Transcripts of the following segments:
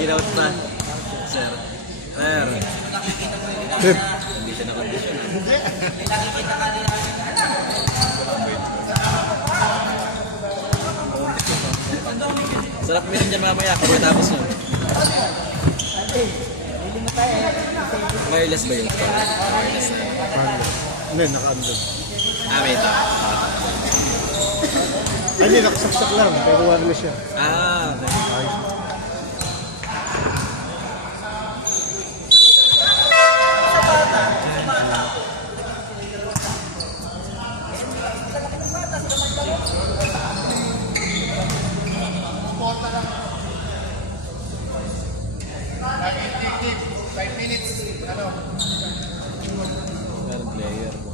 Kinaut pa. Sir. Sir. Hindi siya na-condition. Sarap mo dyan mamaya kapatapos nyo. Wireless ba yun? Wireless na yun. Hindi, naka-andun. May ito. Ay, hindi, nakasaksak lang. Pero wireless siya. Okay. Ayos. Meron player po.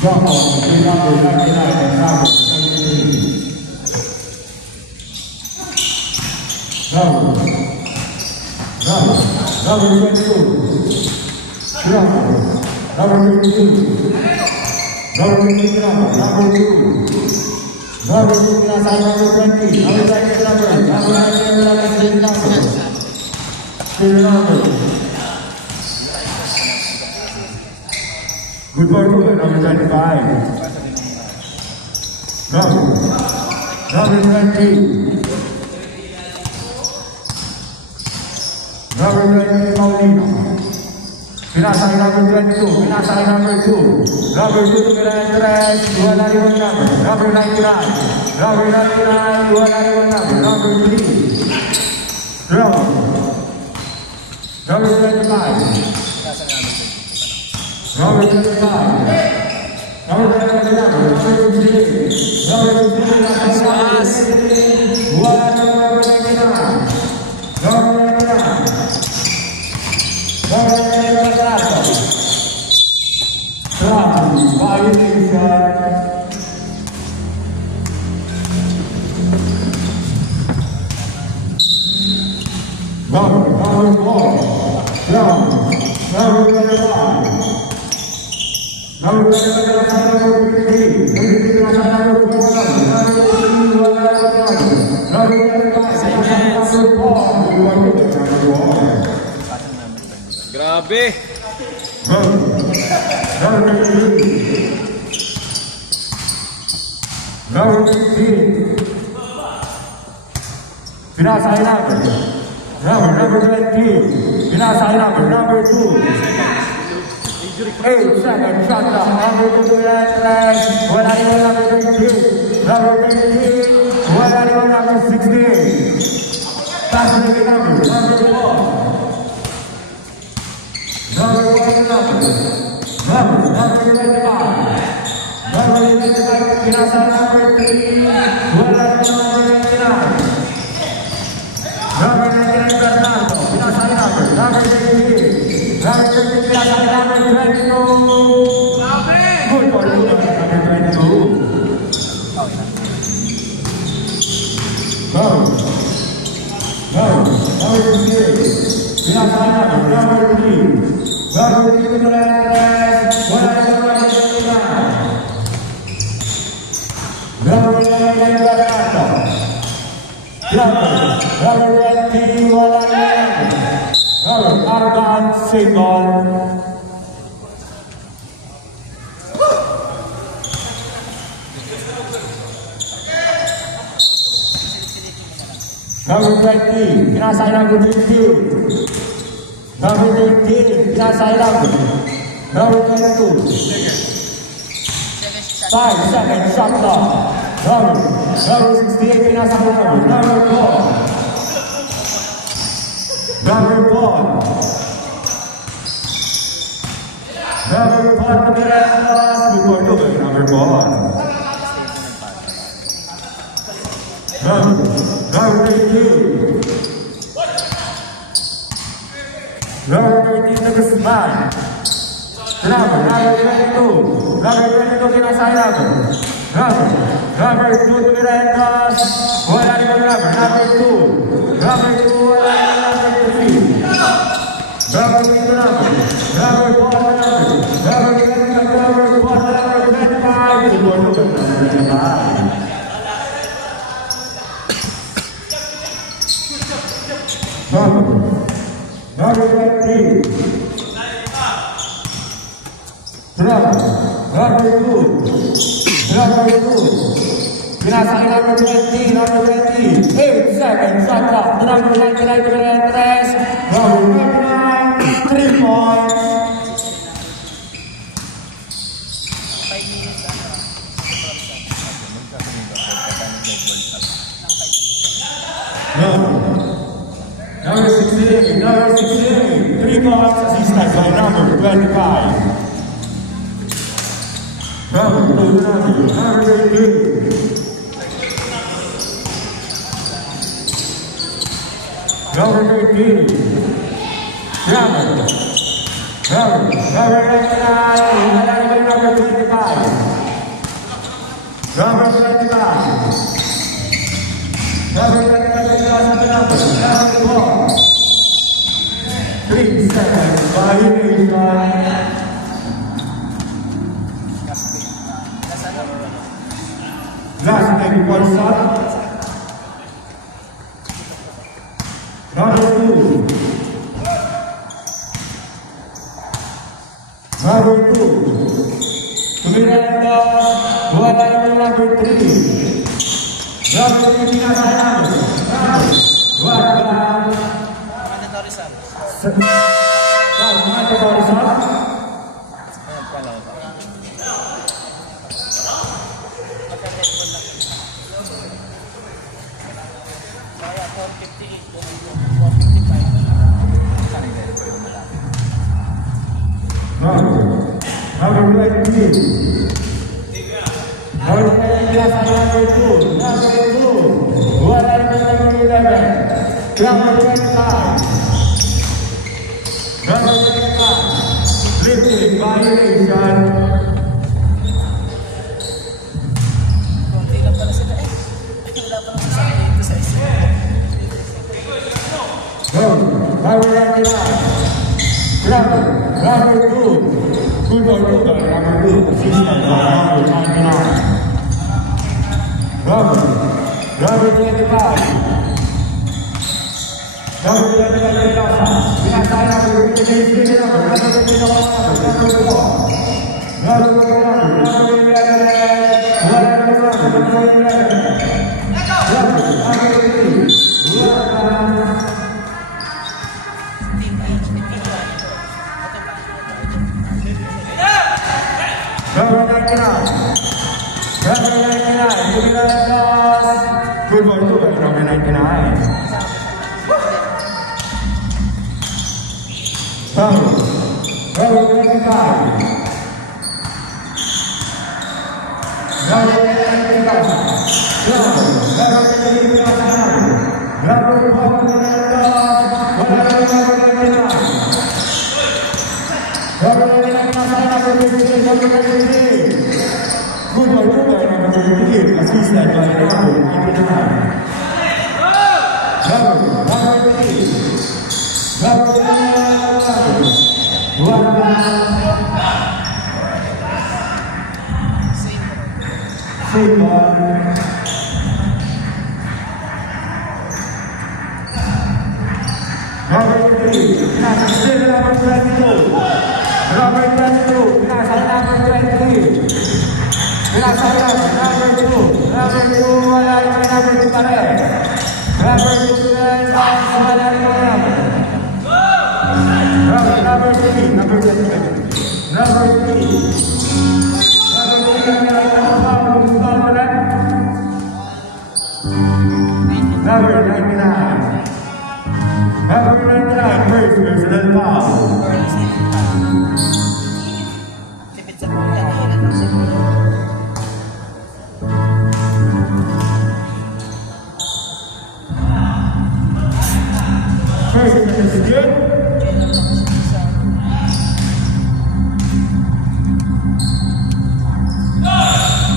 Drop off the number 99 and number 83. Number 22. Drop number 22. Number 22, number 2. Number 2, number 20. Number 19, Good work, number 25. Number 20. Number 20, Paulino. Pinasay number 22. Pinasay number 2. Number 2, number 3. Dua lari one number. Number 99. Number 99, dua lari one number. Number 3. Draw. Number 25. Number 25. Number 25. Number 3. Number 3. Number 99. Number 99. Number 99. Violation. Number 4. Number 25. Number 3. Grabe! Number 15. Pinasay number. Number 20. Pinasay number 2. 8 seconds, shot down. Number 2, wala rin number 20. Number 20, wala rin number 16. Pass the number 4. Number 1 number 25. Number 25, pinasa number 3. Wala rin number 99. Number 99, Bernardo. Pinasa number 20. Number 20, pinasa number 22. Good for you, number 22. Number 3. Pinasa number 3. Number 3, wala rin number 99. Number 99, Bernardo. Number 20, wala rin. Arban single. Number 20, pinasay number 15. Number 15, pinasay number. Number 22. 5 seconds, shot clock. Number 68, pinasay number. Number 4. Number 4. Number 4, Pagiranos. Before to number 4. Number 13. Number 13 na Guzman. Number 22. Number 22 kinasay number. Number 2 to the right cross. Wala rin ang number. Number 2. Number 2, wala rin ang number 3. Number 3 to number. Number 4 to number. Number 20 to number 4 to number 25. Number 25. Number 20. Number 2. Number 2. Pinasakay number 20. Number 20. 8 seconds. Shot clock. Number 99 to the entrance. Number 99. 3 points. 5 minutes Number 16. Number 16. 3 points. Assisted by number 25. Number 2 number 18. Number 13. Number 99. Number 25. Number 25. Number 4. 3 seconds. Violation. Last 91 shot. Number 2. Number 2. Tumiranda. Wala yung number 3. Number 3 pinasay namin. Wala. mandatory sub. Mandatory shot. Kaya 458, 455. Number 20. Number 2. Number 2. Wala rin number 11. Number 25. Number 25. Lifting violation. Konti lang pala sila eh. Wala pa lang sa dito sa isa. Number 99. Number 2. Good for you, number 2. Assistant number 99. Number 25. Number 25. Pinasay number 58. Number 4. Number 99. Good for you, number 99. Number 25. Tipid sa punya. Ilan lang sila. First is good.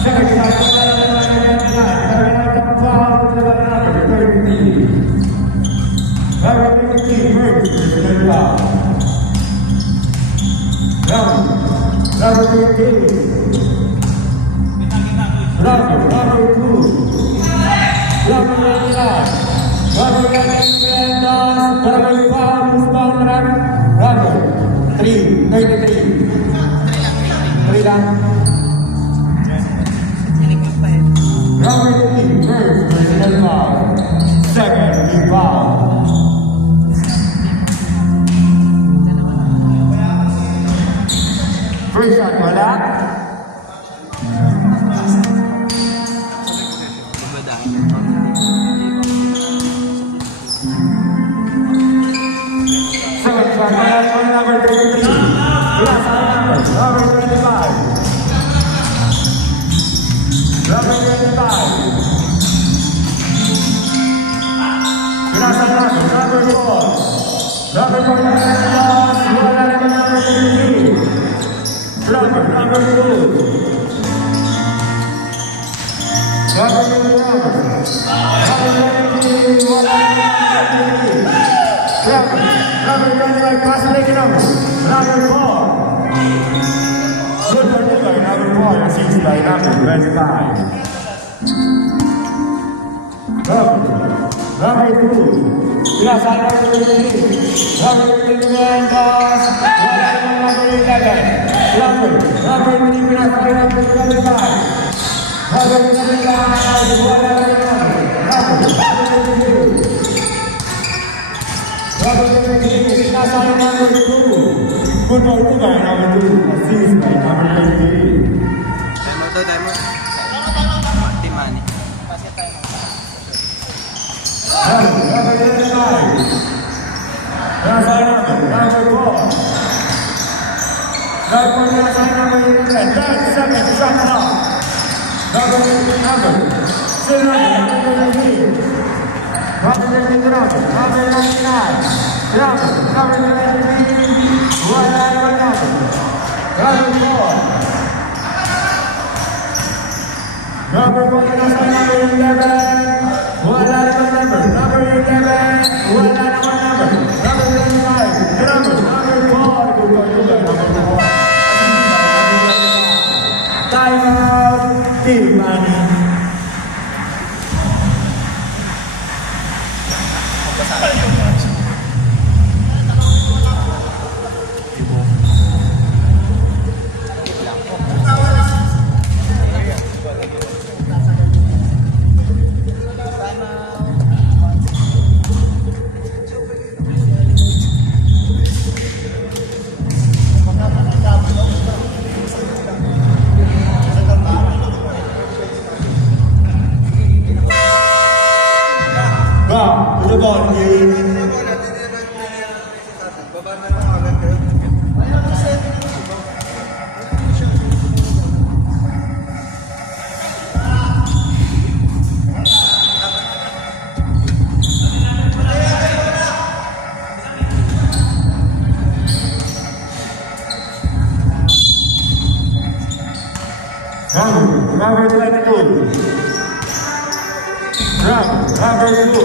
Second, Representing Mendoza, Barangay Pao, Luzon, Rubber 333. 3 lang. Rubber 3, first, personal foul. Second, big foul. First shot, wala. Second shot, wala. Number 33. Last number, number 25. Number 25. Last number 4. Number 4, wala naman number 33. Number 2. Football to by number 2, assist by number 23. Timer. Team money. Number 25. Number 4. Number 10 seconds, shot clock. Number 23. Number 99. Number 23. Wala naman natin. Number 4. Number 1 na sa number 11. Wala naman number. Number 11. Wala naman number. Number 25. Number 4. Number 4. Time out. Team money. To the ball game. Number 22. Number 2.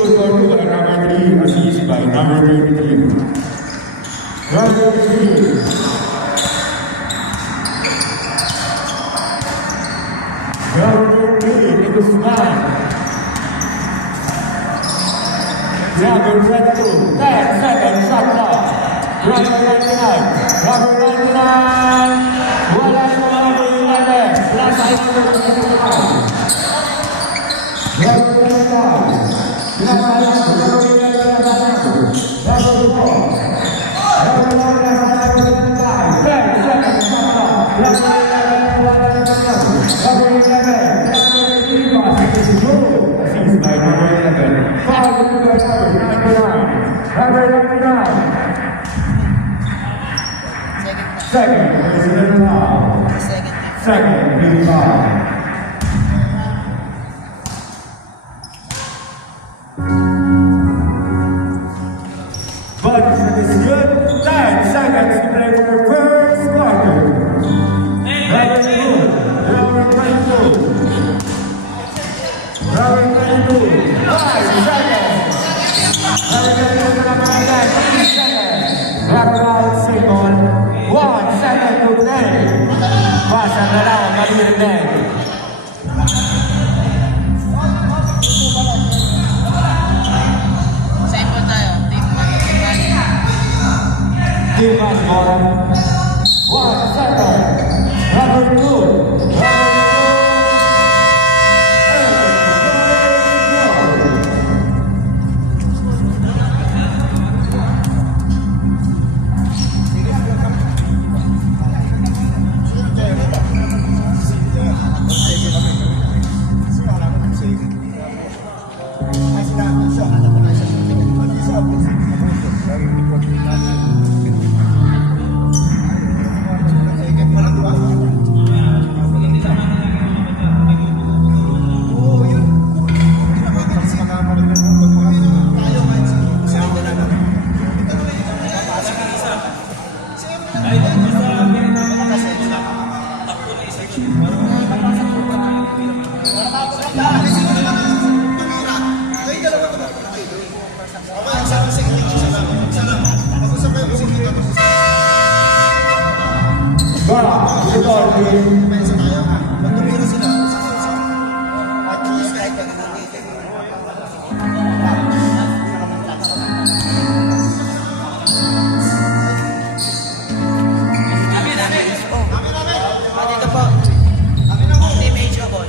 Football to by number 2. Assist by number 10 seconds, shot clock. Number 99. Number 99. Wala na number 11. Last time number 25. Number 25. Second, big foul. But it is good. 10 seconds to play for the first quarter. Number 22. Narinig. Same po tayo. Team Team man on 1 second. Number 2. Dito po. Team H ko po.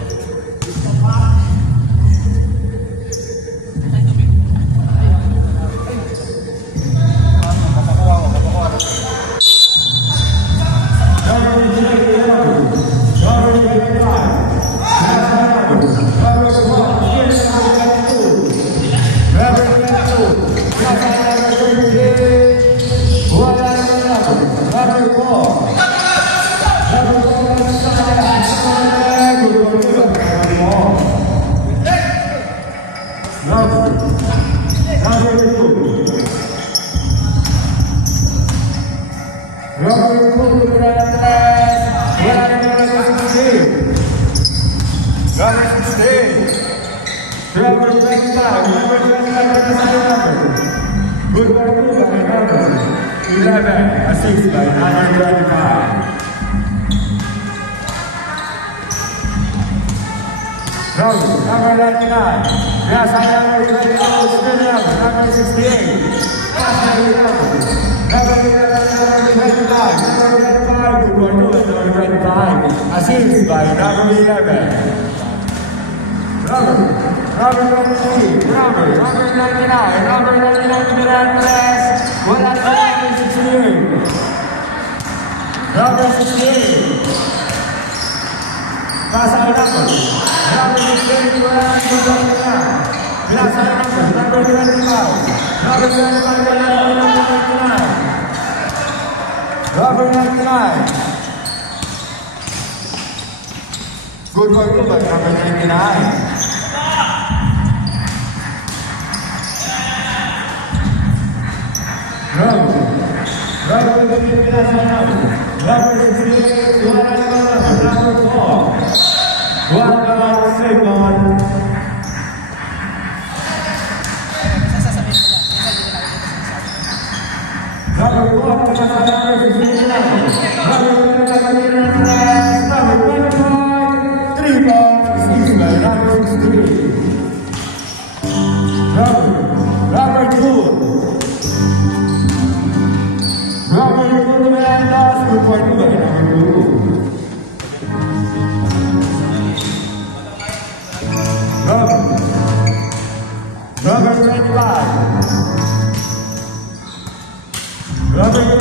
Good for 2 by number 11, assist by number 25. Number 99, yes, number 22, number 68. Number 25, good for 2 and number 25, assist by number 11. Number 23, number 99, number 99 Mirantes, wala sa number 68. Number 68. Pasa ang number 68, wala sa number 99. Pasa ang number 25. Number 25, wala sa number 99. Number 99. Good for you, but number 99. Number 25. Number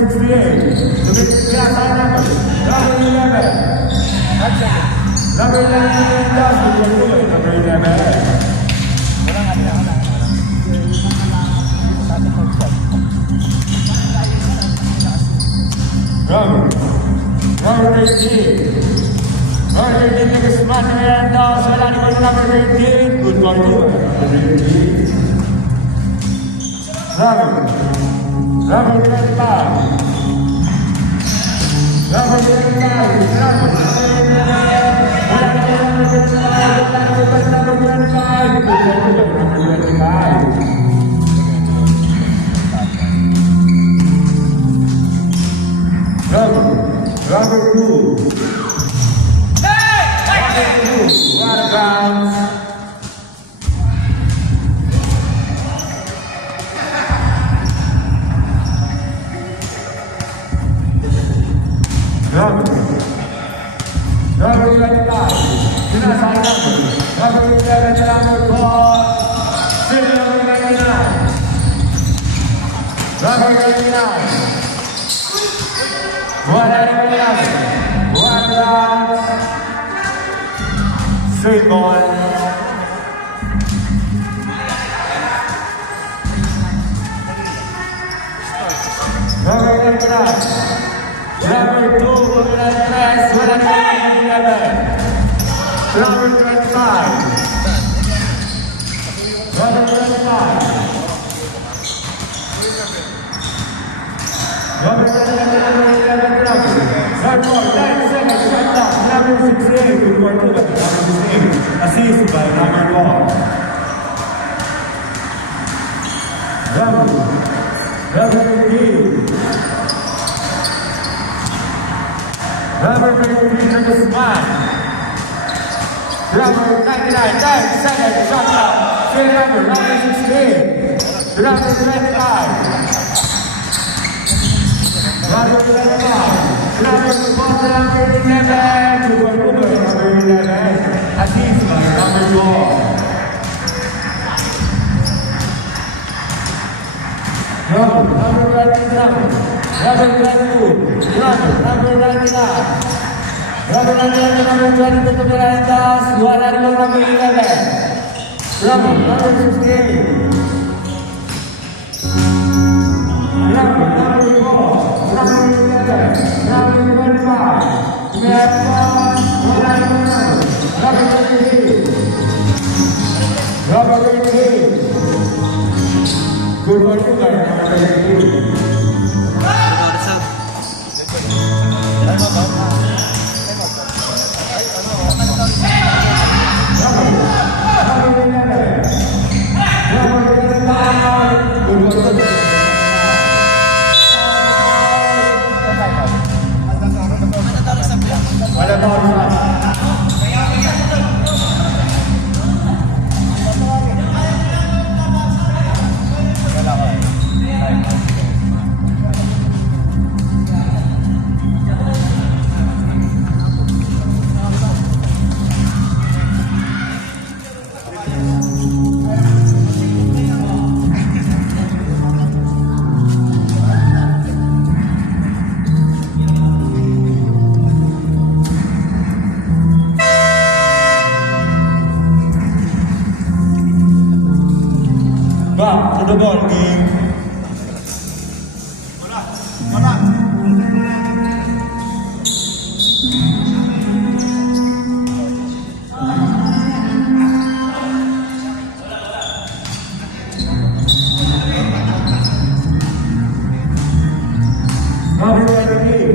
68. Number 11. Number 11, number 11. Number 13. Number 13, nag-smart na yan daw. So, wala naman yung number 13. Good for you. Number 25. Number 25. Number 25, Pinasay number. Number 11, number 12, City number 99. Number 99. Wala straight ball. Number 99. Number 2, Number 25. Number 25. Number 11, number 10 seconds, shot clock. Number 68, good work, number 16. Assist by number 1. Number 15. Number 15, number smile. Number 99, 10 seconds, shot clock. Same number 16. Number 25. Number 25. Number 11. Number 11. Assist by number 4. Number 27. Number 22. Number 99. Number 99, number 22, Pemirantas, juara dulu number 11. Number 16. Number 4. Number 11. Number 25. Juara number 23. Number 23. Good work juga number 23. Back to the ball game. Number 23.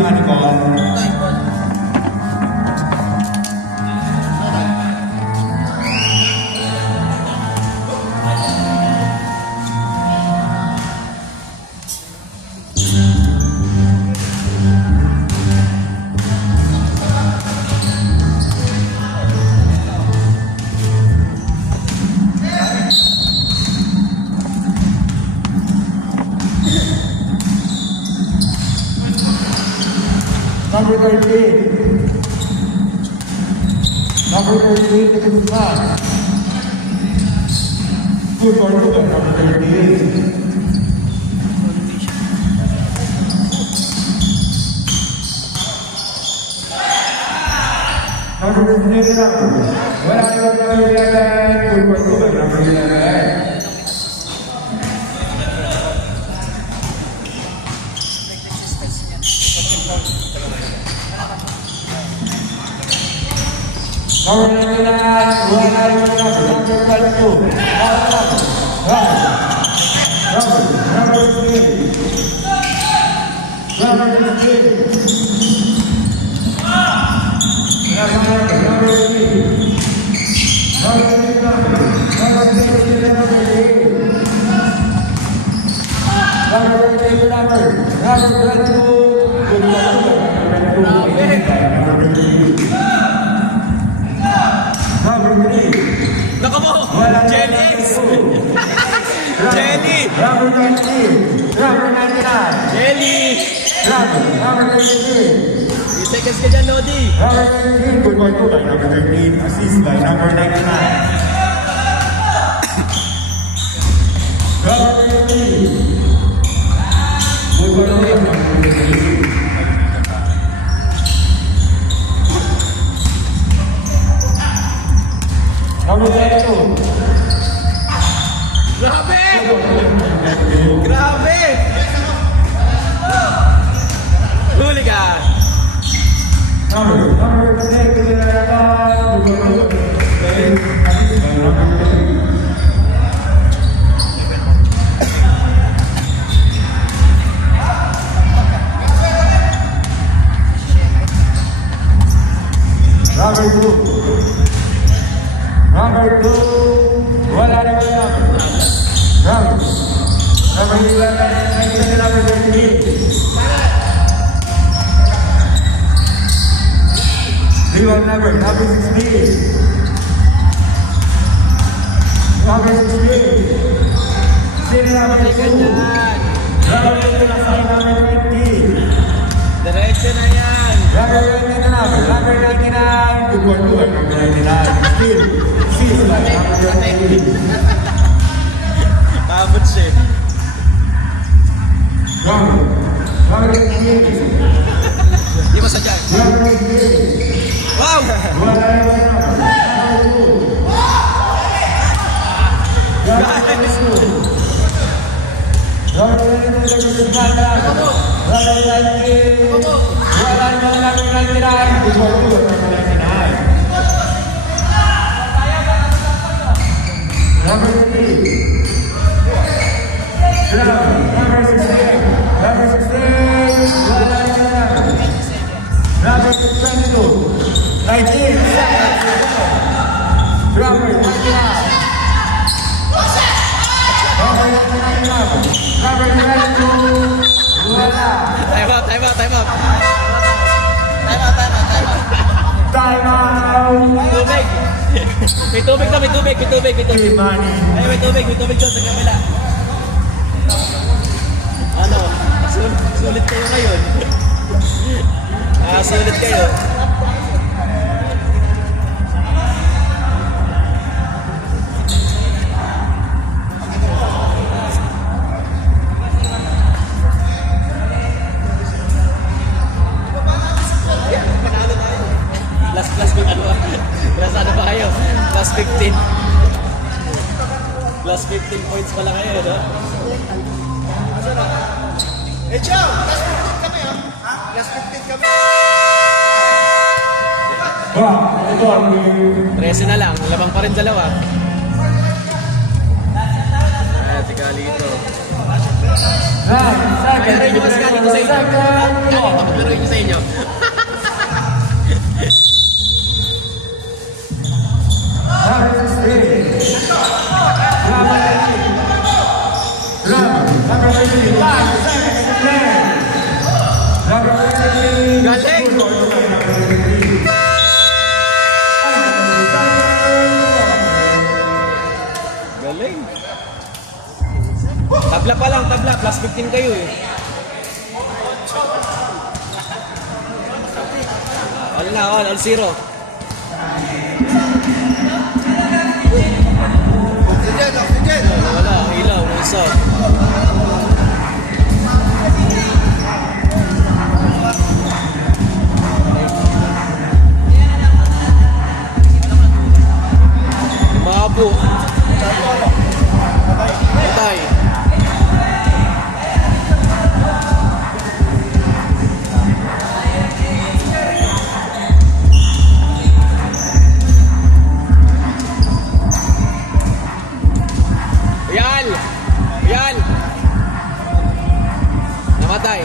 Number 1 13. Number 13, Nick Guzman. Good for Ruben, number 38. Number 11, wala naman number 11, good for Ruben, number 11. Number 99, wala naman number 12, number 3, number 15. Naka mo! Jenny X! Jenny! Number 19, number 99, Jenny! number 33. 3 seconds ka dyan, Lodi! Number 13, good by number 13, assist by number 99. Number 13, good by number 13. Number 22. Grabe! Grabe! Huli ka! Number 6, good by number 13. Number 2. Number 2, wala naman number. Number 11, number 13. Leon number 16. Number 16. Sino number 2? Number 2 na sa number 20. Diretso na yan! Number 99, number 99. Good one, number 99. Still, number 20. Kamot siya. Number 88. Di ba sadya? Number 88. Wow! Wala naman number 2. Number 2. Number 3. Number 16. Number 16. Number 22. 19. Number 29. Number 22. Wala. Time out, time out, time out! Time out. Tubig! May tubig na, may tubig, may tubig, may tubig! Money. Ay, may tubig doon sa kabila! Ano? Sulit kayo ngayon! Sulit kayo! Last 15. Last 15 points pala kayo, no? Eh, ciao! Last 15 kami, ha? Last 15 kami. Ito ang 13 na lang, labang pa rin dalawa. Ay, tigalito. Paglaruin nyo kasi dito sa inyo. Paglaruin nyo sa inyo. Galing! Galing! Tabla pa lang, tabla. Plus 15 kayo eh. Wala, all zero. Oxygen, oxygen. Wala, ilaw, isa. Mabo. Patay. Yan! Yan! Namatay.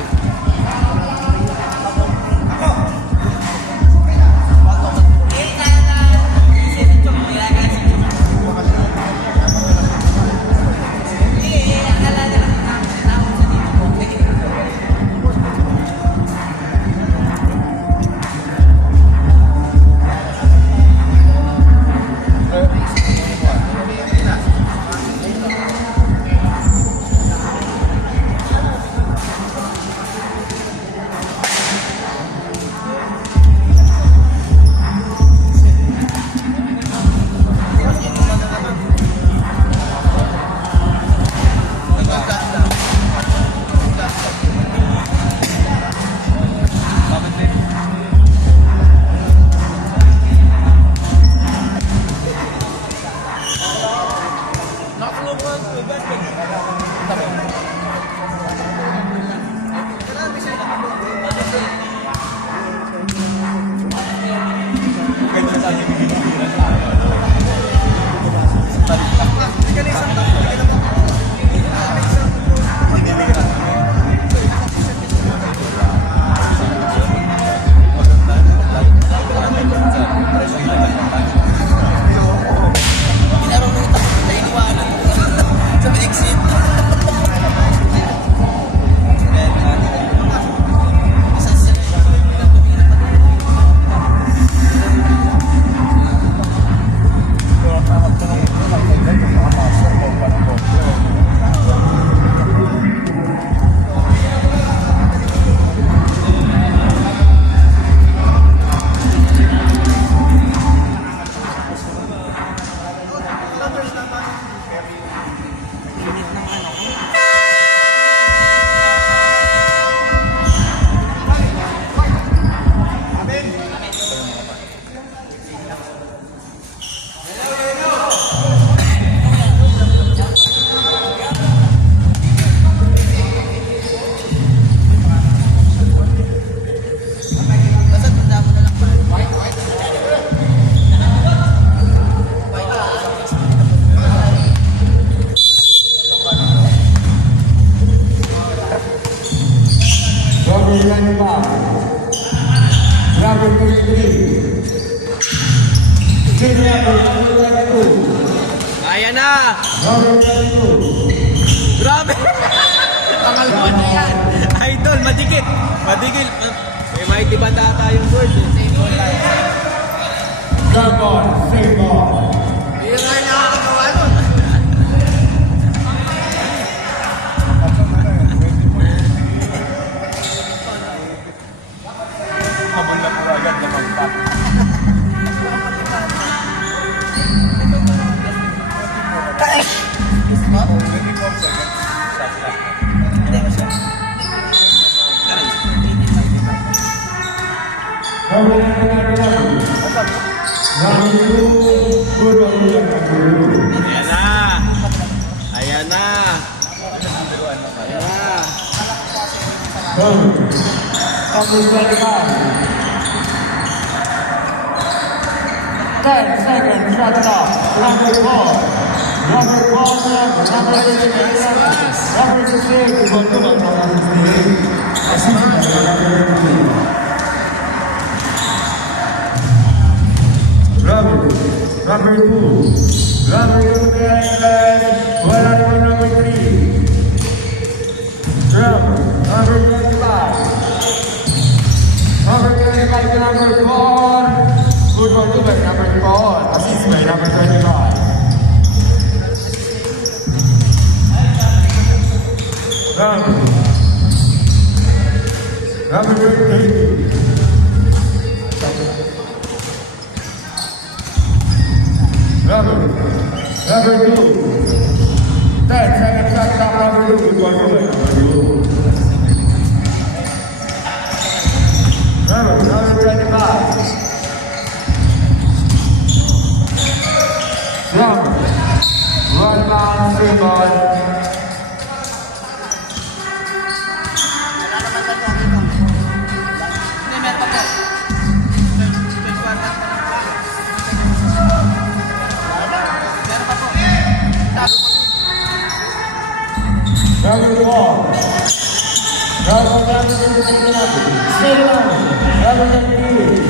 Number 25. Number 33. Team number 22. Ayan na! Number 22. Grabe! Pangalawa na yan! Idol, madikit! Madikit! May maitibanda tayong board eh. Come on, save on. Hindi na tayo nakakagawa nun. Number 99. Number 2. Good on you, number 2. Ayan na! Ayan na! Ayan na! Number 25. 10 seconds, shut up. Number 4. Number 4, number 38. Number 68. Good on you, number 68. Assistant number 3. Number 2. Number 2 wala naman number 3. Number 25. Number 25 to number 4. Good one to by number 4. Assist by number 25. Number 30. Number 2. 10 seconds shot clock, number 2. Good one, number 2. Number 25. Number 1 round, 3 ball. Number 4. Number 13.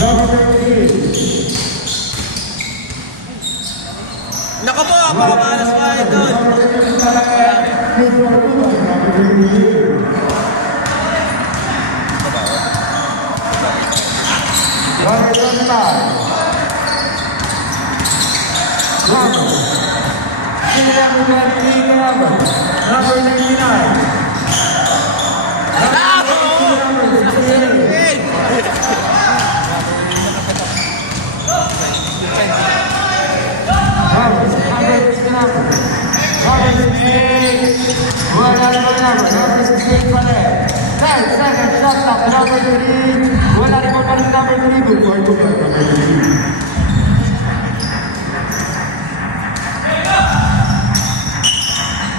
Number 13. Nako po, makamalas pa idol. Number 25. Number 99. Hey!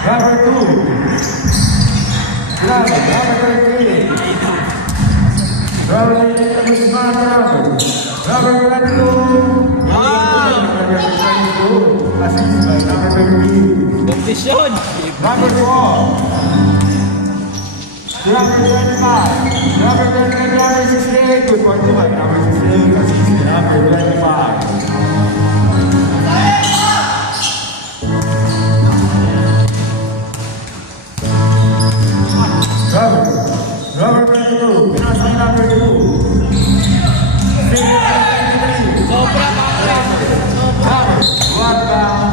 Number 2. Number 13. Number 22. Assist by number 13. Kondisyon. Number 4. Number 25. Number 25, number 68. Good point to by number 68. Assist by number 25. Number 22. Pinasay number 2. Sobra pa. One down.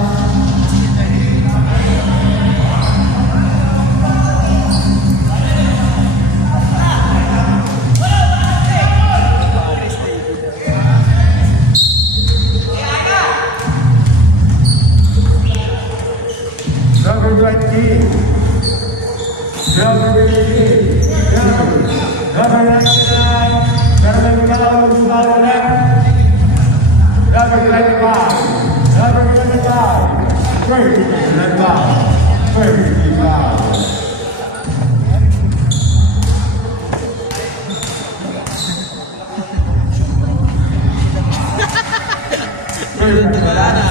Number 20. Number 18. Number 99. Number 25. Number 25. First, Wala na.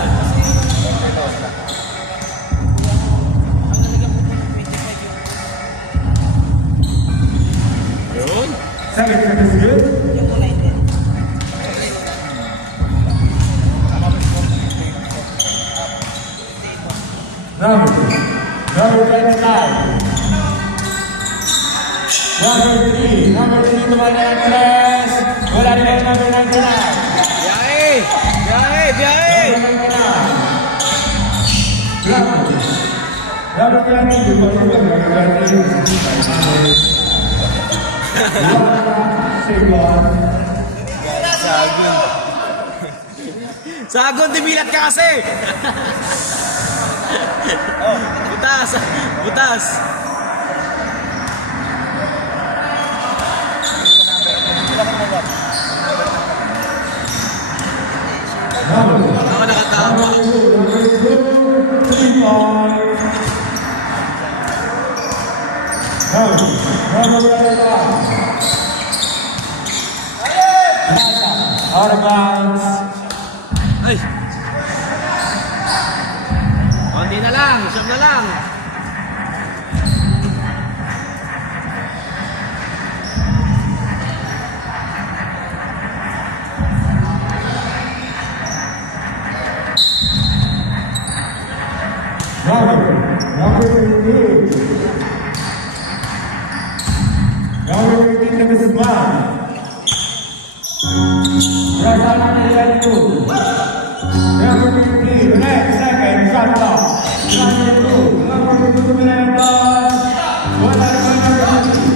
Yun. Second is good. Number 29. Number 3. Number 3 naman na Andres. Wala rin ang number 99. Biyahe! Biyahe! Biyahe! Number 20. Good one, number 20. Sagon. Sagon, dimilat ka kasi! Butas! Butas! Ako nakatama. Out of bounds. Ay! Konti na lang, siyam na lang. Number 13. Number 13 na Mrs. Man. Razana Nilianto. Number 15, next second, shot clock. Number 2, number 2 Nilianto. Wala naman number 2.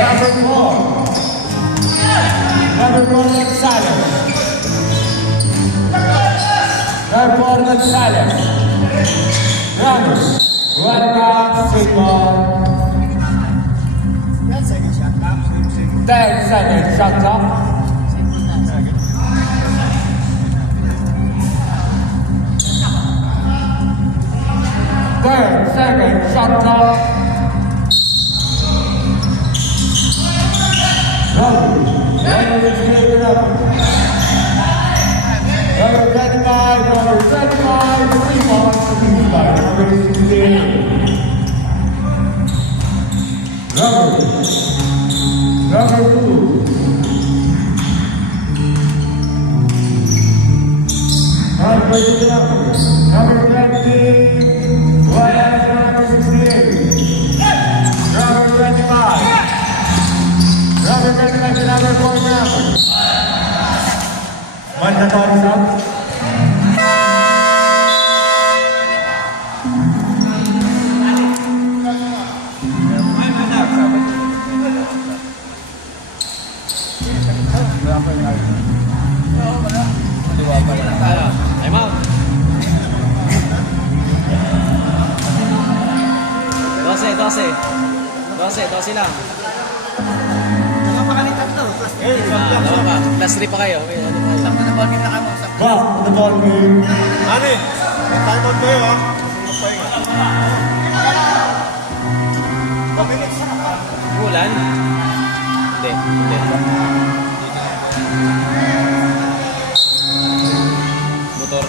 Number 4. Number 4, Alex Salas. Number 4, Gonzalez. Number, welcome, Simon. Yan, second shot. 10 seconds, shot clock. Third, second, shot clock. Number is given up. Number 25, number 25, 3 points to be by number 16. Number 2. Number 20, number 68. Number 25. Number 25, number 4 number. Mandatory shot. Time out. 12 lang. Napakalitan to. Dalawa pa. Last 3 pa kayo. Okay, ano pa? Sakto na ball kita kamo. Back to the ball game. Ani, time out kayo ha. Magpahinga. Ulan? Hindi. Motor.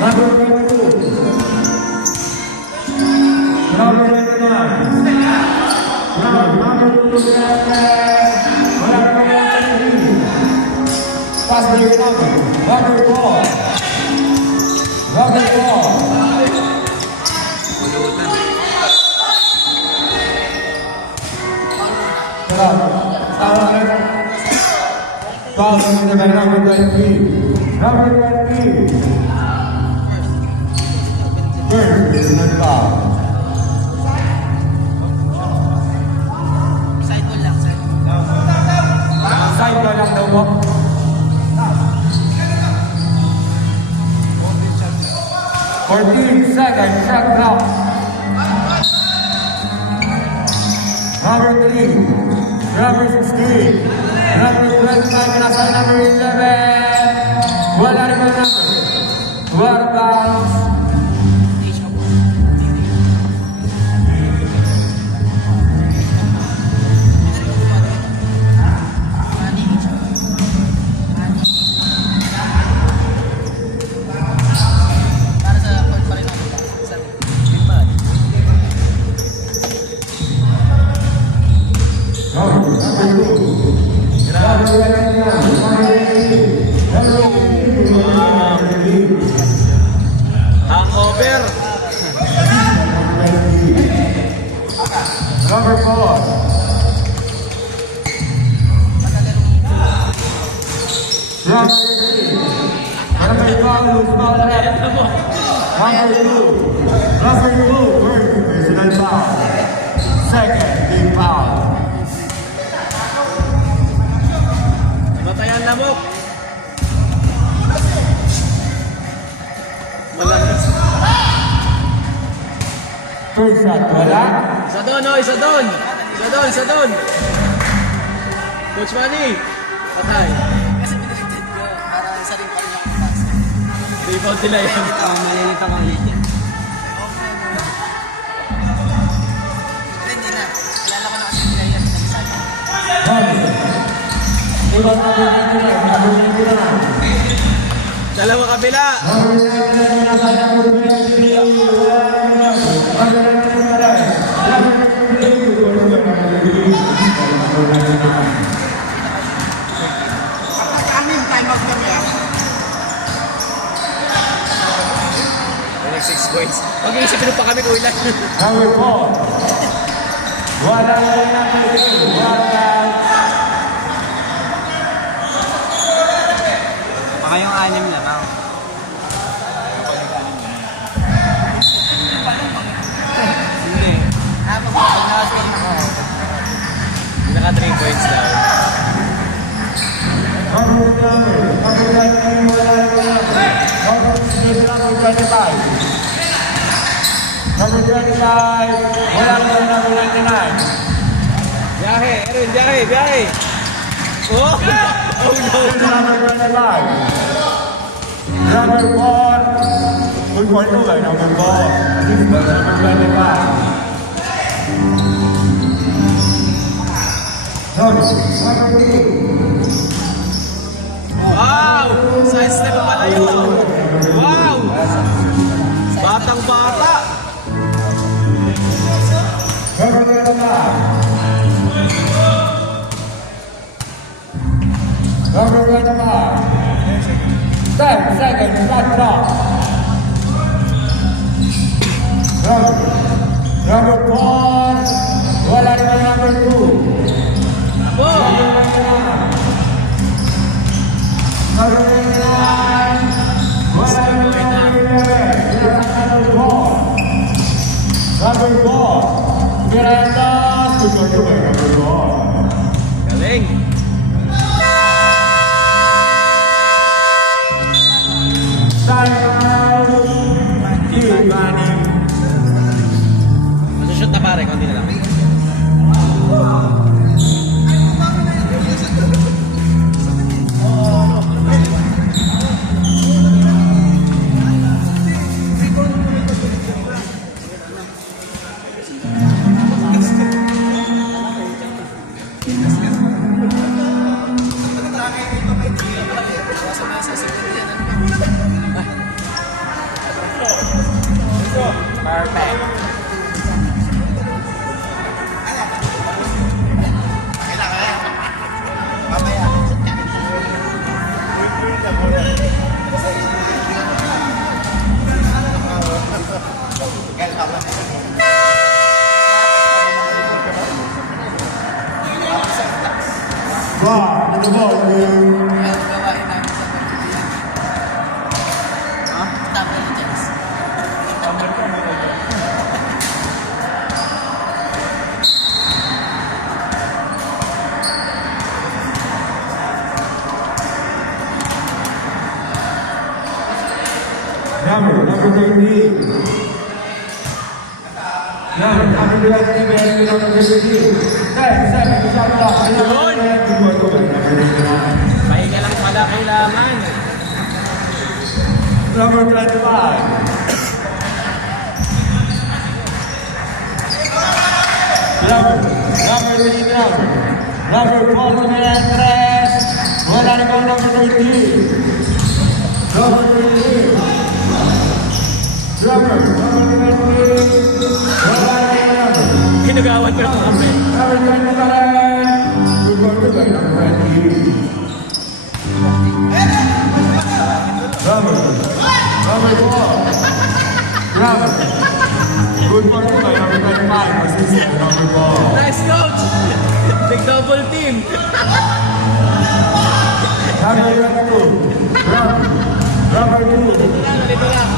Number 22. Number 99. Number 2. Pass break number. Number 4. Number 4. Foul committed by number 20. Number 20. First is not foul. Side ball lang, sir. Side ba lang daw mo? Seconds, shot clock. Number 3, number 16, number 25, nasa number 11. Wala rin ang number. What about? Para sa ball pa rin ako. Sa Number 2, number 18, Hangover. number 4. Number 2, first personal foul. Second, team foul. Matayan lamok. Malakas. First shot, wala. Isa doon, oh, isa doon. Isa doon. Coach Manny. Patay. kasi pinilitin ko para isa rin pa rin ako pass. Rebound nila yan. Malilita ko ulit yan. Hindi na. Kilala ko na kasi yung player na isa. Number 99. Dalawa kabila. Amin, time out kami ah. Only 6 points. Mag-iisipin pa kami kung ilan. Number 4. Wala na number 2. Wala. Baka yung 6 lang ako. Hindi. Pag-nakas ko rin ako. Naka 3 points daw. Number 19. Wala na number 25. Number 25, wala na number 99. Biyahe, Erwin, biyahe, biyahe. Oh! Oh no! Number 25. Number 4. Good point to guys, number 4. Number 25. Number 3. Wow! Side step pala yun. Wow! Batang bata. Number 25. Number 25. 10 seconds, shot clock. Number 4. Wala na number 2. Oh! Number 9. Wala na number 11. Number 4. Miranda. Number 4. Galing. Masushoot na pare, konti na lang. Wow, with the ball, man. Gawain namin sa pagkakita. Tama na dyan. Number 13. Number 13, number 13. 10 seconds, shot clock. Pahinga lang pala kailangan. Number 25. Number 3, number 4, wala na ba number 13? Number 13. Number 13. Wala na ba number? Ginagawan ko na mga friend. Number 25. Good one to guy, number 20. Number 4. Number. Good one to guy, number 25. Assistant, number 4. Nice coach! Big double team. Number 22. Number 2. Dito lang.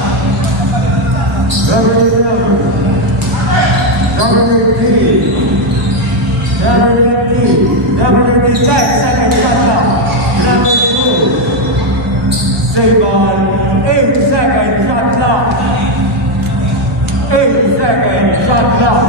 Number 13. Number 13. Number 13. 10 seconds, shot clock. Number 2. Save ball. 8 seconds, shot clock. 8 seconds, shot clock.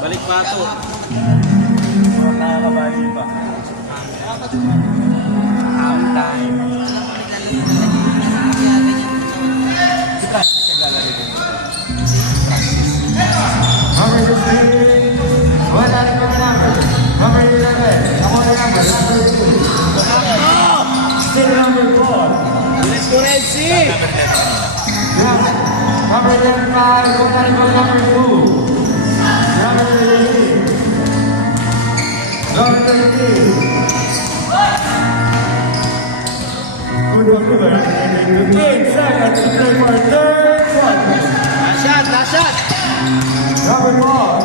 Balik pato. Let's go Red Sea! Number 35, number 2. Number 13. Number 13. Good one to the 15 seconds to play for third one. Last shot, last shot. Number 4.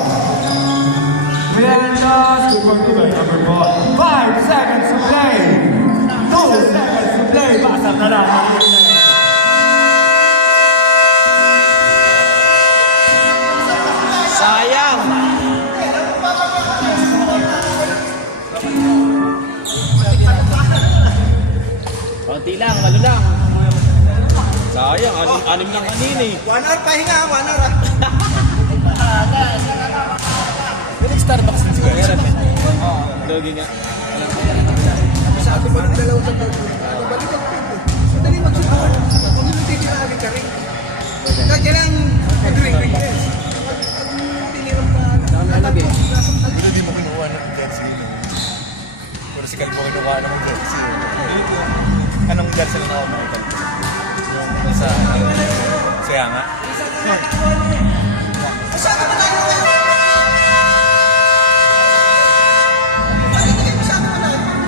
Miranda, good one to the number 4. 5 seconds to play. 2 seconds to play. Basag na lang. Sayang. Konti lang, malo lang. Sayang, anim lang kanina eh. 1 hour pahinga, 1 hour ah. Starbucks din siguro. Oo, logi nga. Sabi mo ng dalawa sa balik ang pito. Sandali magsubukan. Kung hindi tinali ka rin. Kailangan mag-ring guys. Tinirang pa. Nakalagay. Pero di mo kinuha ng jersey yun. Puro si Calvo kinuha ng jersey. Anong jersey na ako mga Calvo? Yung isa, saya nga.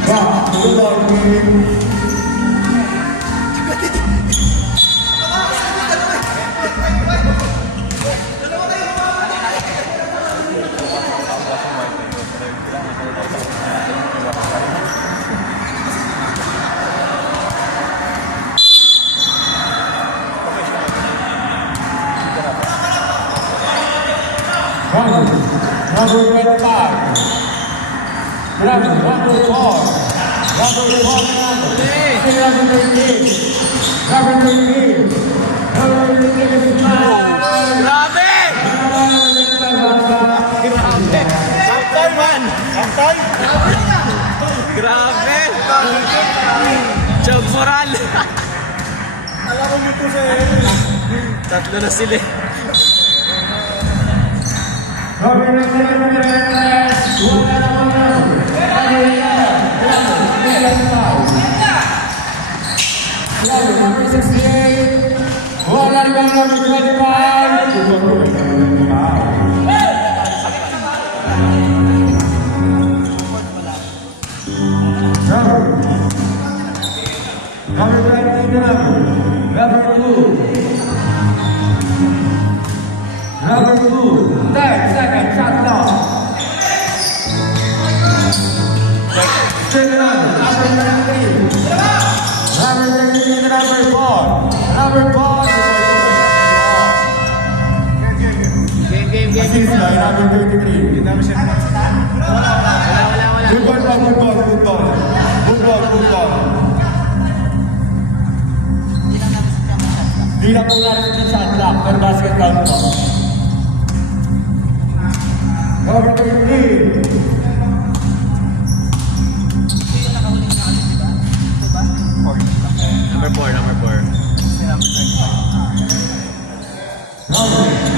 Wow, good one. Number 25. Number 4. Number 4. Number 13. Number 13. Number 13 is mine. Grabe! Grabe! Sampai man! Sampai! Grabe! Joke moral! Alam mo po sa Tatlo na sila. Number 11. Number 68. Wala rin number 25. Number 20, number 2. Number 2, 10 seconds, shot clock. Number 13. Number 13 to number 4. Number 4. Game. Assist by number 33. Wala. Good ball. Di na po natin sa shot clock, pero basket count po. Number 13. Number 4.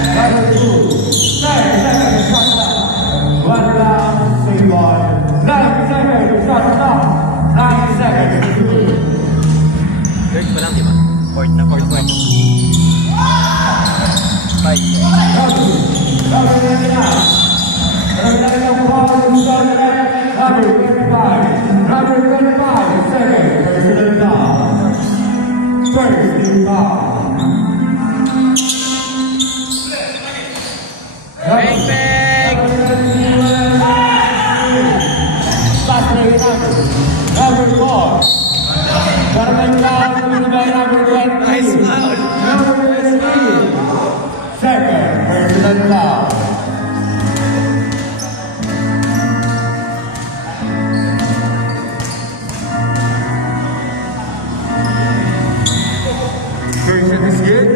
Number 2. 9 seconds, shot clock. 1 round, save ball. 9 seconds, shot clock. 9 seconds. Third pa lang, di ba? Fourth. Number 29. Number 25, second, personal down. First team foul. Bang, bang! Number 4. Number 20. Nice foul. Number 20. Second, personal foul. First set is good.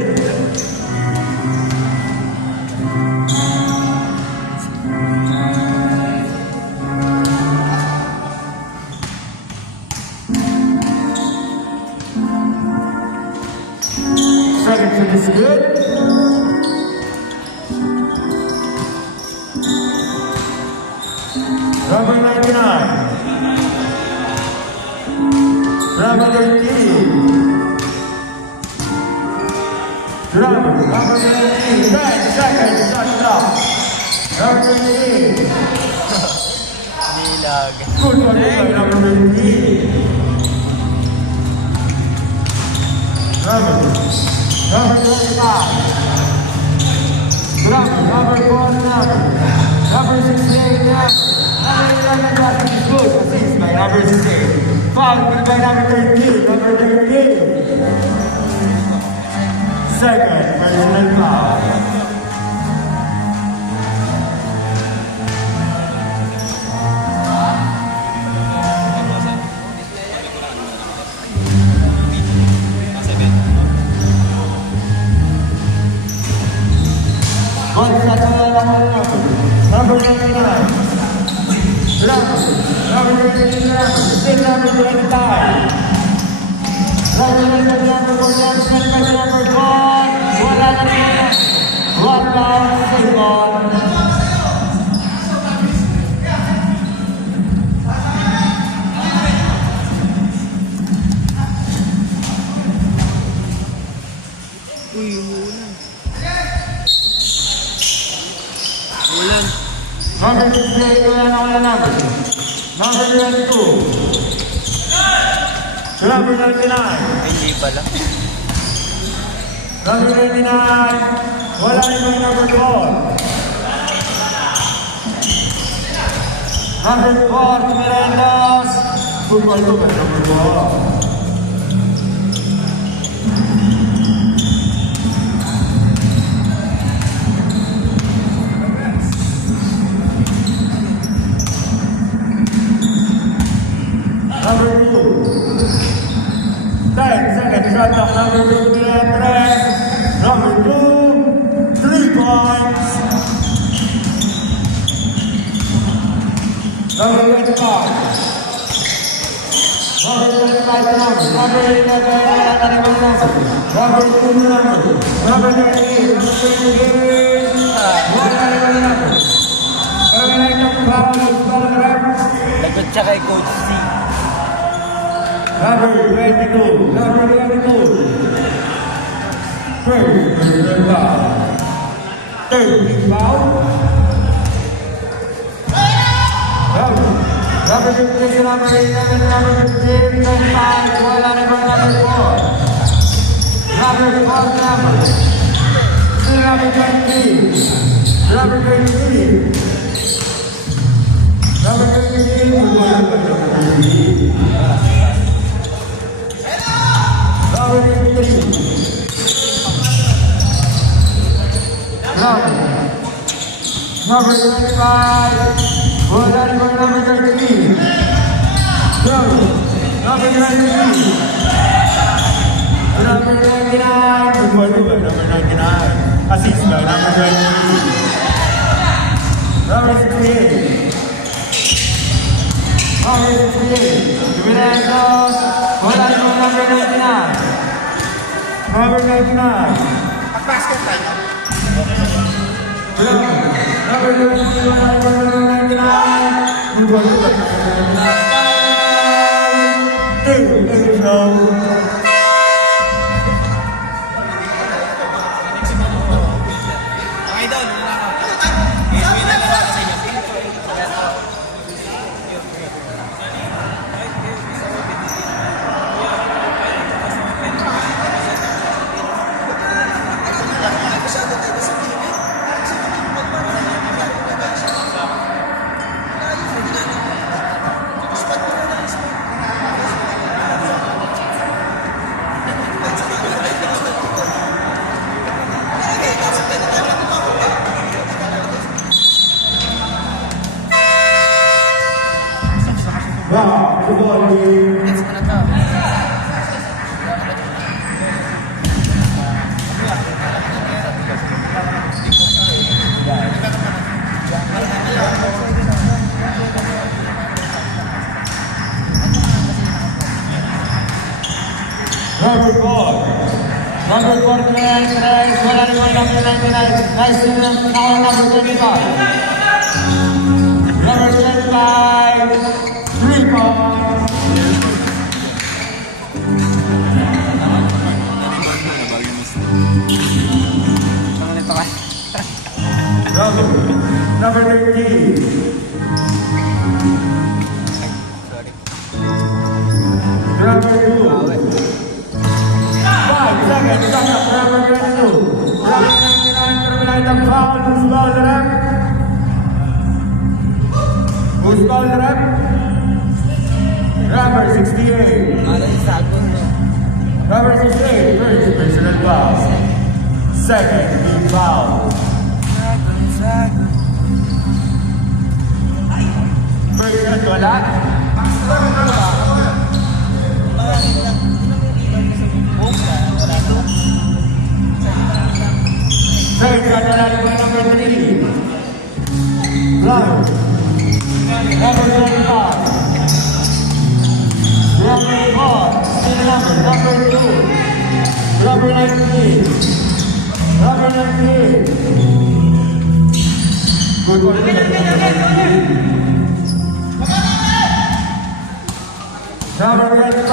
Second set is good. Number 99. Number 13. Number 13. 10 seconds, shot clock. Number 13. Nilag. Good one by number 13. Number 25. Number 4 number. Number 68 number. Number 11 passing is good. Assist by number 68. Foul by number 13. Number 13. Second personal foul. Number 99. Number 29. Still number 25. Number 4. Wala na rin. One down, save on. Uy, umuulan. Ulan. Number 58, wala number. Number 22. Number 99. Hindi pala. Number 99. Wala yung number 4. Number 4, Merendas. Football to ba? Number 4. Number 2. 10 seconds shot of number 23. Number 2. 3 points. Number 25. Number 25 number. Number 11 number. Number 2 number. Number 38. Number 28. Number. Lagot siya kay Coach C. Number 22. Number 22. First foul. Third foul. Number 15, number 11, number 15, 25, wala na ba number 4? Number 4 number. Still number 20. Number 23. Number 23, wala na ba number 23? Number 23. Number 25. Wala na ba number 13? Number 93. Number 99. Football to ba? Number 99. Assist ba? Number 23. Number 68. Number 68. Jubilentos. Wala na ba number 99? Number 99. Pag-basket tayo. Number 99. Football to ba? Number 99. Okay, Idol. Wala ka. Isuwi na lahat sa inyo. Wow, the ball game. Let's go na to. Number 4. Number 4, Clarence. Wala na ba number 99? Nice to know. Number 25. Number 25. 3 points. Number 13. Number 2. 5 foul. Second team foul. First shot wala. Third shot wala rin ba number 3. Flower. Number 25. Number 4. Still number 2. Number 19. Number 19. Good one. Number 25.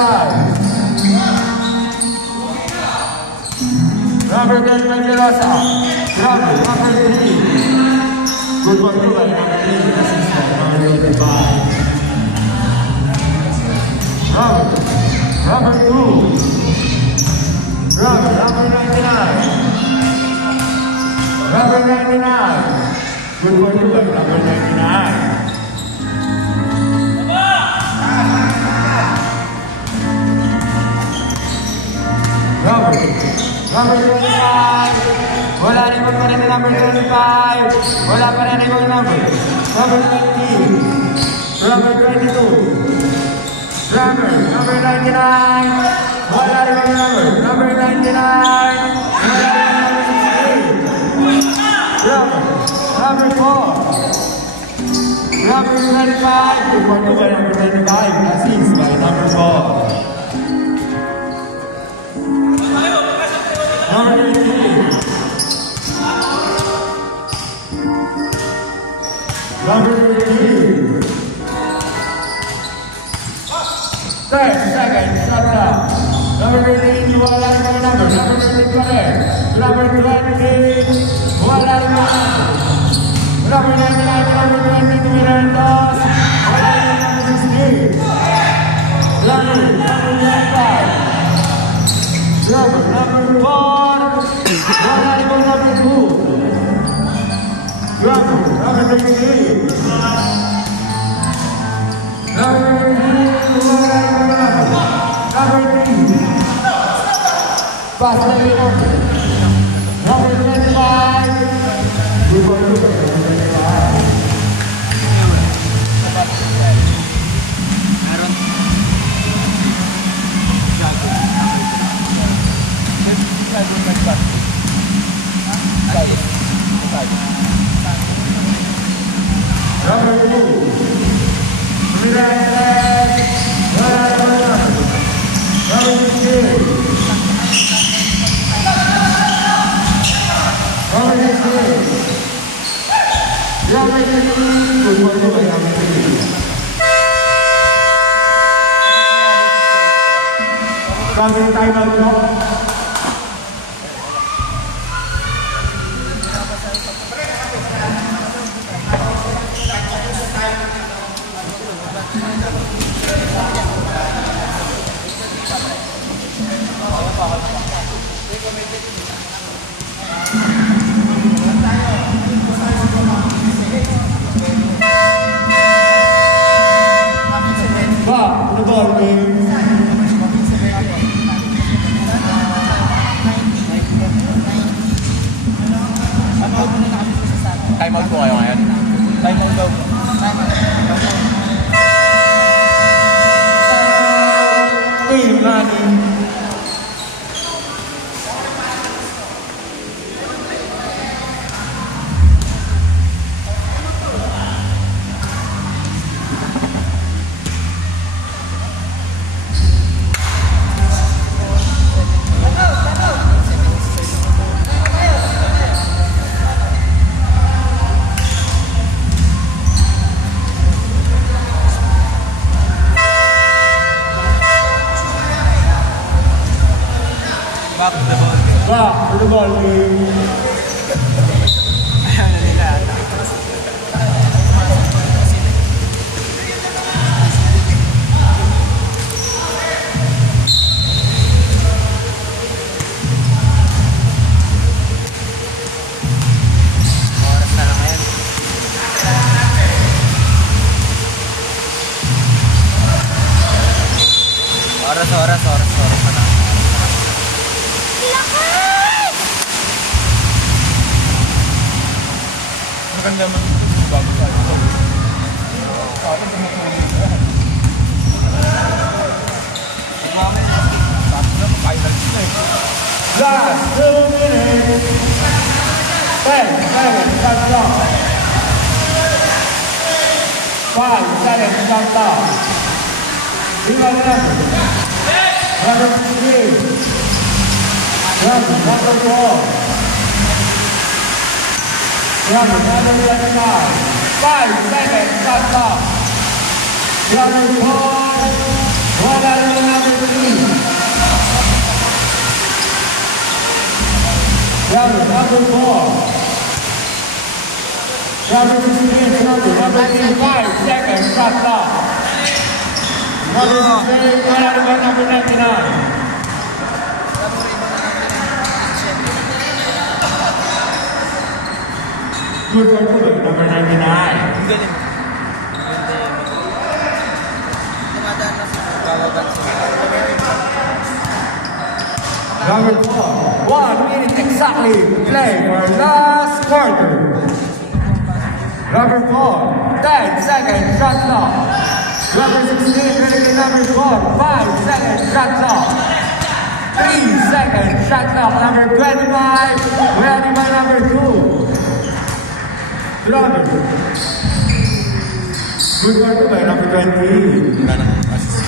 Number 10, Mendoza. Number 3. Good one, good one. Number 25. Number 2. Number 99. Number 99. Good one, good one. Number 99. Number 25. Wala rin pa rin na number 25. Wala pa rin yung number. Number 20. Number 22. Number 99. Wala rin yung number. Number 99. Wala rin yung number 68. Number 4. Number 25. Report ko ba number 25? Assist by number 4. Number 18. Number 18. 10 seconds, shut down. Number 13, wala rin mga number. Number 13 pa rin. Number 20, wala rin mga number. Number 99, number 20, Mirandos. Wala rin number 16. Number 25. Number 4. Wala rin mga number 2. Number 38. Number 3. Wala rin mga number. Number 3. Pass na rin order. Number 25. Good one, good one. Number 25. Number 2. Number 16. Number 16. Good one, good one. Number 16. Kami time out mo. Ba, the ball game. Time out po kayo ngayon. Time out daw. Team Nani. Back to the ball. Back to the ball game. Ayaw na nila ata. Oras na lang ngayon. Oras na lang. Lakas! Maganda man. Bago ka. Parang tumutulong ka. Tapos na, final sila eh. Last 2 minutes. 10 seconds, shot clock. 5 seconds, shot clock. Number 3. Number 4. Number 25. 5 seconds, shot clock. Number 4. Wala na number 3. Number 4. Number 16, number 5 seconds, shot clock. Number 16, wala na ba number 99? Good for good, number 99. Ang galing. Tumadaan na sa bawagan sila. Number 4, 1 minute exactly to play for last quarter. Number 4, 10 seconds, shot clock. Number 16, ready to number 4, 5 seconds, shot clock. 3 seconds, shot clock. Number 25, ready by number 2. Number. Good for by number 20. Wala nang assist.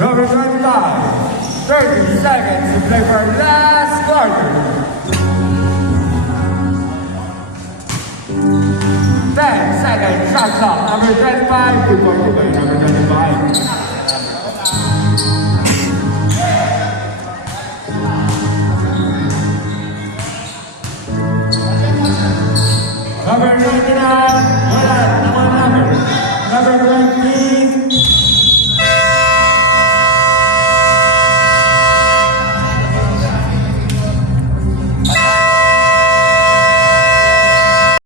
Number 25, 30 seconds to play for last quarter. 10 seconds, shot clock. Number 25, good for by number 25. Number 99,